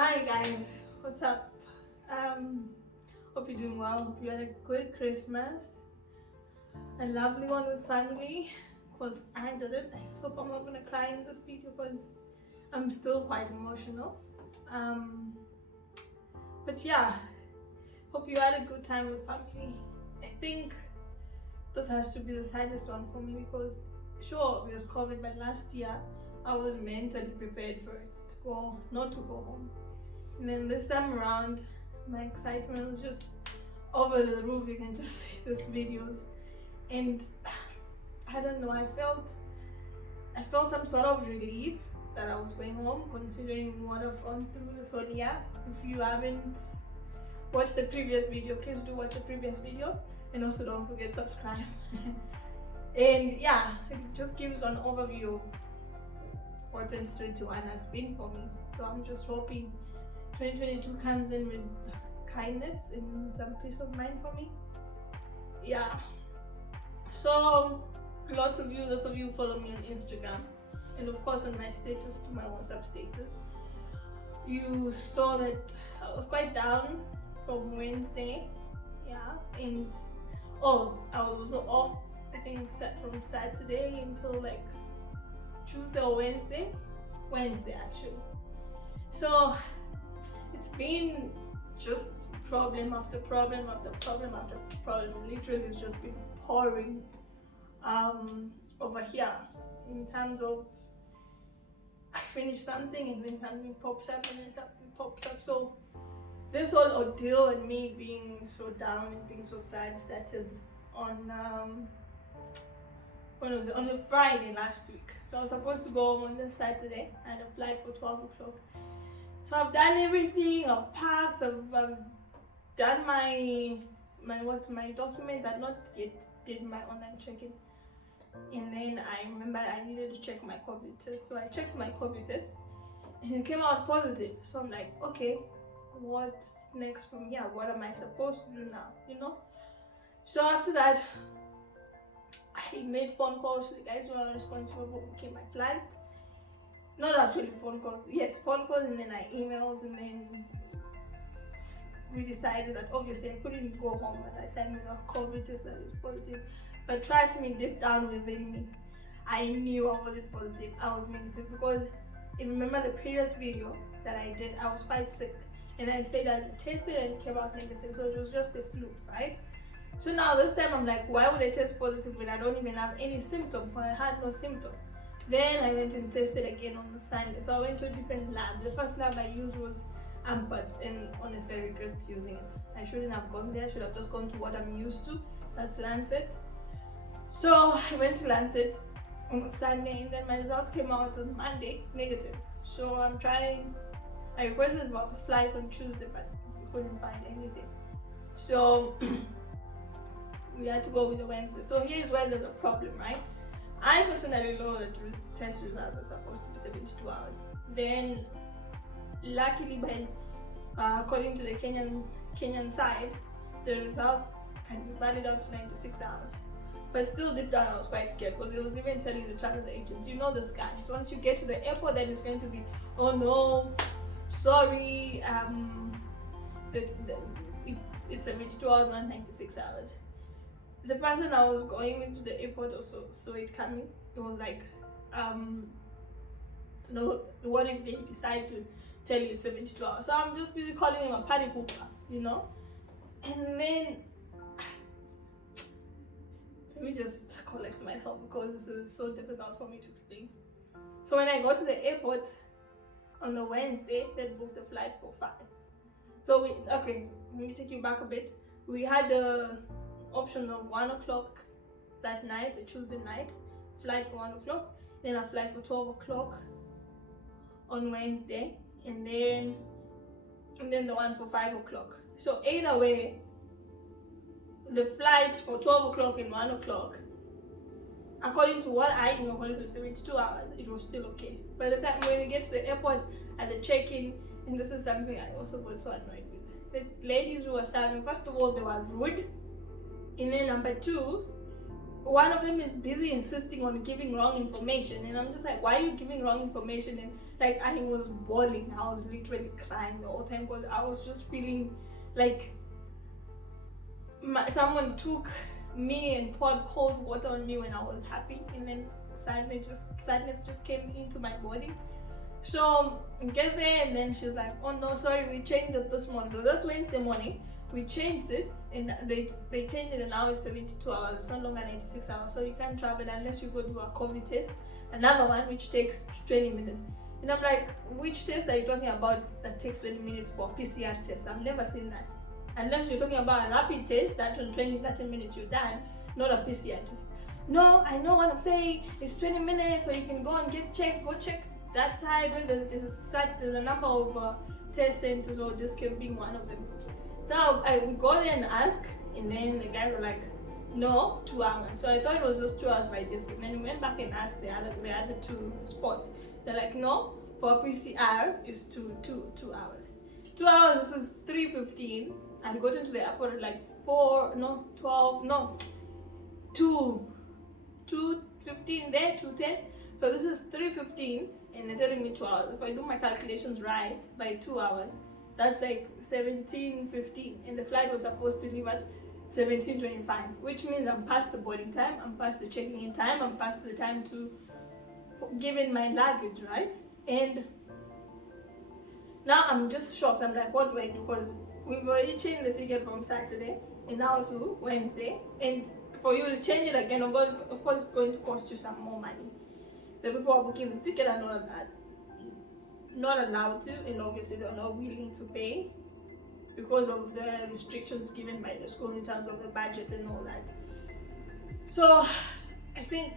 Hi guys, what's up? Hope you're doing well. Hope you had a good Christmas, a lovely one with family. Cause I did it. So I'm not gonna cry in this video because I'm still quite emotional. Um, but yeah, hope you had a good time with family. I think this has to be the saddest one for me because sure there's COVID, but last year I was mentally prepared for it to go, not to go home. And then this time around, my excitement was just over the roof. You can just see these videos, and I don't know. I felt some sort of relief that I was going home, considering what I've gone through. So yeah, if you haven't watched the previous video, please do watch the previous video, and also don't forget to subscribe. And yeah, it just gives an overview of what 2021 has been for me. So I'm just hoping 2022 comes in with kindness and some peace of mind for me. Yeah. So lots of you, those of you who follow me on Instagram, and of course on my status, to my WhatsApp status, you saw that I was quite down from Wednesday. Yeah. And I was also off, I think, from Saturday until like Tuesday or Wednesday. Wednesday actually. So it's been just problem after problem after problem after problem. Literally, it's just been pouring over here in terms of I finish something and then something pops up and then something pops up. So this whole ordeal and me being so down and being so sad started on when was it? On the Friday last week. So I was supposed to go home on the Saturday. I had a flight for 12 o'clock. So I've done everything. I've packed. I've done my documents. I've not yet did my online check-in. And then I remember I needed to check my COVID test. So I checked my COVID test, and it came out positive. So I'm like, okay, what's next from here? What am I supposed to do now? You know. So after that, I made phone calls to the guys who are responsible for booking my flight. Not actually phone calls, yes, phone calls, and then I emailed, and then we decided that obviously I couldn't go home at that time with a COVID test that is positive. But trust me, deep down within me, I knew I wasn't positive, I was negative, because if you remember the previous video that I did, I was quite sick, and I said I tested and it came out negative, so it was just the flu, right? So now this time I'm like, why would I test positive when I don't even have any symptom? When I had no symptom. Then I went and tested again on the Sunday. So I went to a different lab. The first lab I used was Ampath, and honestly I regret using it. I shouldn't have gone there. I should have just gone to what I'm used to. That's Lancet. So I went to Lancet on Sunday, and then my results came out on Monday, negative. So I requested about a flight on Tuesday, but we couldn't find anything. So we had to go with the Wednesday. So here's where there's a problem, right? I personally know that test results are supposed to be 72 hours. Then, luckily, according to the Kenyan side, the results can be valid up to 96 hours. But still, deep down, I was quite scared because it was even telling the travel agent, you know this guy. So once you get to the airport, then it's going to be, oh no, sorry, it's 72 hours, not 96 hours. The person I was going into the airport also saw it coming. It was like, no, what if they decide to tell you it's 72 hours? So I'm just busy calling him a party pooper, you know? And then, let me just collect myself because this is so difficult for me to explain. So when I got to the airport on the Wednesday, they booked the flight for 5. So let me take you back a bit. We had the option of 1 o'clock that night, the Tuesday night, flight for 1 o'clock, then a flight for 12 o'clock on Wednesday, and then the one for 5 o'clock. So either way, the flights for 12 o'clock and 1 o'clock, according to what I knew, according to 72 hours, it was still okay. By the time when we get to the airport at the check-in, and this is something I also got so annoyed with, the ladies who were serving, first of all, they were rude. And then number 2, one of them is busy insisting on giving wrong information, and I'm just like, why are you giving wrong information? And like, I was bawling, I was literally crying the whole time because I was just feeling like someone took me and poured cold water on me when I was happy, and then sadness just came into my body. So I get there, and then she's like, oh no, sorry, we changed it this morning. So that's Wednesday morning. We changed it, and they changed it, and now it's 72 hours. It's no longer 96 hours. So you can't travel unless you go do a COVID test. Another one which takes 20 minutes. And I'm like, which test are you talking about that takes 20 minutes for PCR test? I've never seen that. Unless you're talking about a rapid test that in 20-30 minutes you're done, not a PCR test. No, I know what I'm saying. It's 20 minutes, so you can go and get checked. Go check that side. There's a number of test centers, or this can be one of them. So we go there and ask, and then the guys were like, no, 2 hours. So I thought it was just 2 hours by this. And then we went back and asked the other two spots. They're like, no, for PCR it's 2 hours. 2 hours, this is 3:15. I got into the airport at like 2:15 there, 2:10. So this is 3:15, and they're telling me 2 hours. If I do my calculations right, by 2 hours, that's like 17:15, and the flight was supposed to leave at 17:25, which means I'm past the boarding time, I'm past the checking in time, I'm past the time to give in my luggage, right? And now I'm just shocked. I'm like, what do I do? Because we've already changed the ticket from Saturday and now to Wednesday, and for you to change it again, of course it's going to cost you some more money. The people who are booking the ticket are not allowed to, and obviously they're not willing to pay because of the restrictions given by the school in terms of the budget and all that. So I think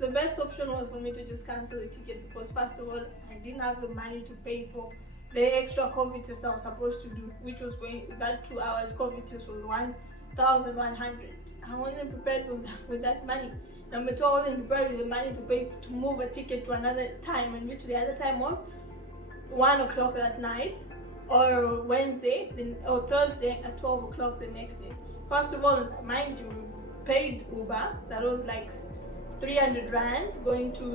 the best option was for me to just cancel the ticket, because first of all, I didn't have the money to pay for the extra COVID test I was supposed to do, which was that 2 hours COVID test was 1,100. I wasn't prepared with that money. Number two, I wasn't prepared with the money to pay to move a ticket to another time, in which the other time was 1 o'clock that night, or Wednesday or Thursday at 12 o'clock the next day. First of all, mind you, we paid Uber. That was like 300 rands going to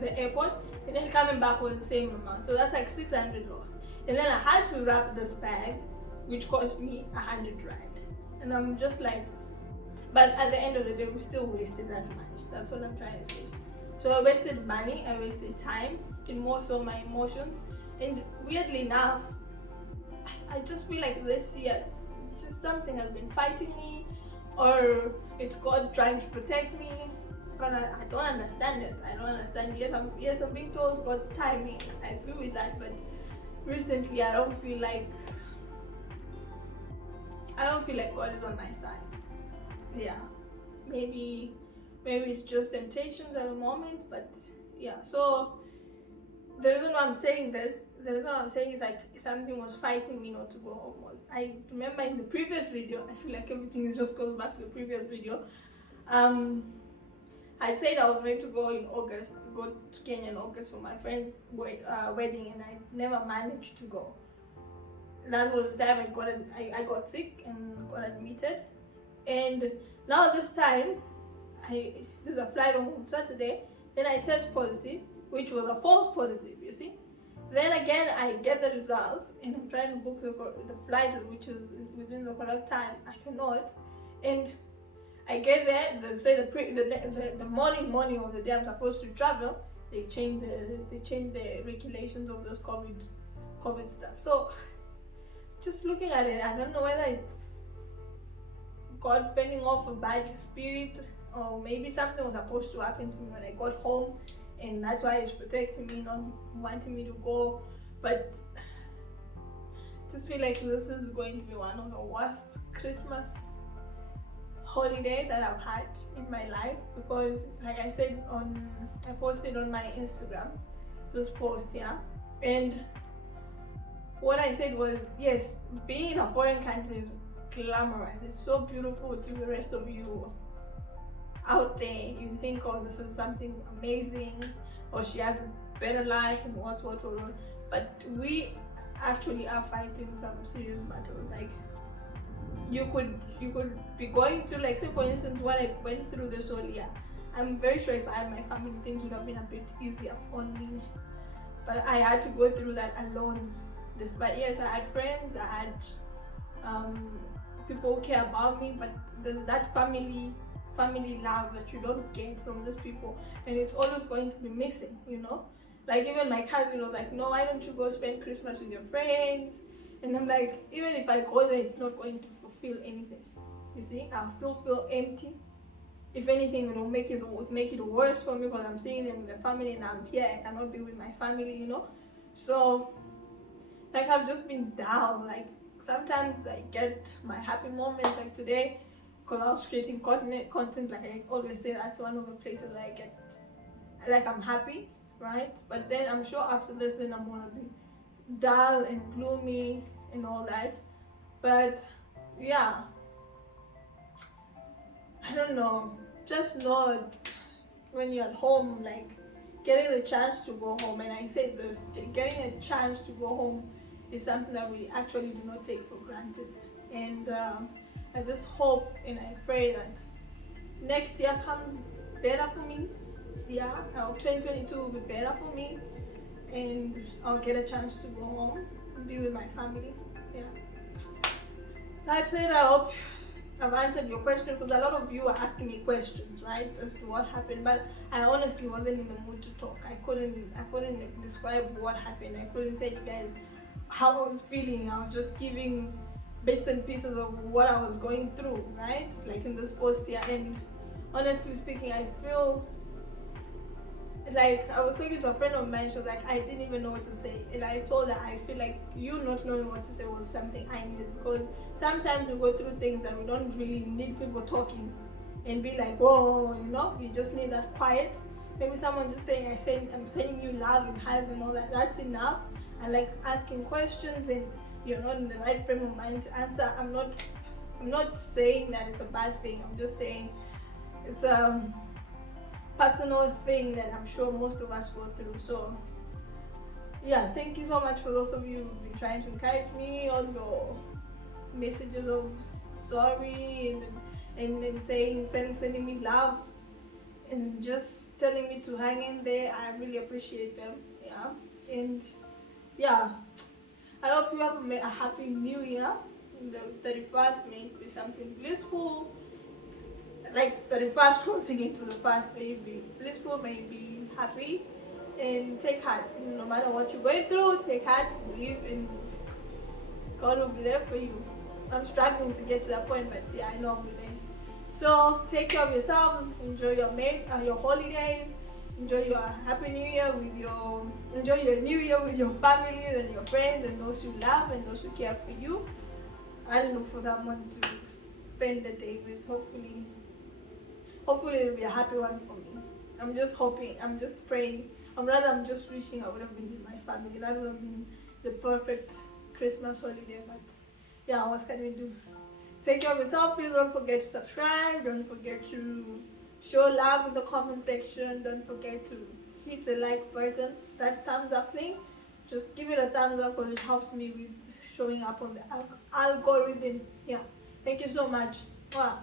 the airport, and then coming back was the same amount. So that's like 600 lost. And then I had to wrap this bag, which cost me 100 rand. And I'm just like, but at the end of the day, we still wasted that money. That's what I'm trying to say. So I wasted money, I wasted time, and more so my emotions. And weirdly enough, I just feel like this year, just something has been fighting me, or it's God trying to protect me. But I don't understand it. I don't understand. Yes, I'm being told God's timing. I agree with that, but recently I don't feel like God is on my side. Yeah, maybe it's just temptations at the moment, but yeah. So the reason why I'm saying this, is like something was fighting me not to go home. I remember in the previous video, I feel like everything just goes back to the previous video. I said I was going to go in August, to go to Kenya in August for my friend's wedding, and I never managed to go. That was the time I got sick and got admitted. And now this time, there's a flight on Saturday, then I test positive, which was a false positive, you see. Then again, I get the results, and I'm trying to book the flight, which is within the correct time. I cannot, and I get there. They say the morning of the day I'm supposed to travel, they change the regulations of those COVID stuff. So just looking at it, I don't know whether it's God fending off a bad spirit, or maybe something was supposed to happen to me when I got home, and that's why He's protecting me, not wanting me to go. But just feel like this is going to be one of the worst Christmas holiday that I've had in my life, because like I said, I posted on my Instagram this post here, and what I said was, yes, being in a foreign country is glamorous. It's so beautiful to the rest of you out there. You think, oh, this is something amazing, or she has a better life, and what. But we actually are fighting some serious battles. Like, you could be going through, like, say for instance what I went through this whole year. I'm very sure if I had my family, things would have been a bit easier for me. But I had to go through that alone. Despite, yes, I had friends, I had people who care about me, but there's that family love that you don't get from those people, and it's always going to be missing, you know. Like, even my cousin was like, no, why don't you go spend Christmas with your friends? And I'm like, even if I go there, it's not going to fulfill anything. You see, I'll still feel empty. If anything, it'll make it worse for me, because I'm seeing them with their family and I'm here, I cannot be with my family, you know. So, like, I've just been down. Like, sometimes I get my happy moments, like today, because I was creating content, like I always say, that's one of the places that I get, like, I'm happy, right? But then I'm sure after this, then I'm gonna be dull and gloomy and all that. But yeah, I don't know, just know that when you're at home, like, getting the chance to go home, and I say this, getting a chance to go home is something that we actually do not take for granted. And I just hope and I pray that next year comes better for me. Yeah, I hope 2022 will be better for me, and I'll get a chance to go home and be with my family. Yeah, that's it. I hope I've answered your question, because a lot of you are asking me questions, right, as to what happened. But I honestly wasn't in the mood to talk. I couldn't describe what happened. I couldn't tell you guys how I was feeling. I was just giving bits and pieces of what I was going through, right? Like in this post year. And honestly speaking, I feel like, I was talking to a friend of mine, she was like, I didn't even know what to say. And I told her, I feel like you not knowing what to say was something I needed, because sometimes we go through things and we don't really need people talking and be like, whoa, you know, you just need that quiet. Maybe someone just saying, I'm sending you love and hugs and all that, that's enough. And like asking questions and you're not in the right frame of mind to answer. I'm not saying that it's a bad thing. I'm just saying it's personal thing that I'm sure most of us go through. So yeah, thank you so much for those of you who've been trying to encourage me, all your messages of sorry and sending me love and just telling me to hang in there. I really appreciate them. Yeah, and yeah, I hope you have a happy new year. The 31st may be something blissful. Like 31st crossing into the past, may be blissful, may be happy, and take heart. No matter what you're going through, take heart, believe, and God will be there for you. I'm struggling to get to that point, but yeah, I know I'll be there. So take care of yourselves, enjoy your holidays, enjoy your happy new year enjoy your new year with your family and your friends and those you love and those who care for you. I'll look for someone to spend the day with. Hopefully it'll be a happy one for me. I'm just hoping, I'm just praying. I'm just wishing I would have been with my family. That would have been the perfect Christmas holiday. But yeah, what can we do? Take care of yourself. Please don't forget to subscribe. Don't forget to show love in the comment section. Don't forget to hit the like button, that thumbs up thing. Just give it a thumbs up, because it helps me with showing up on the algorithm. Yeah. Thank you so much. Wow.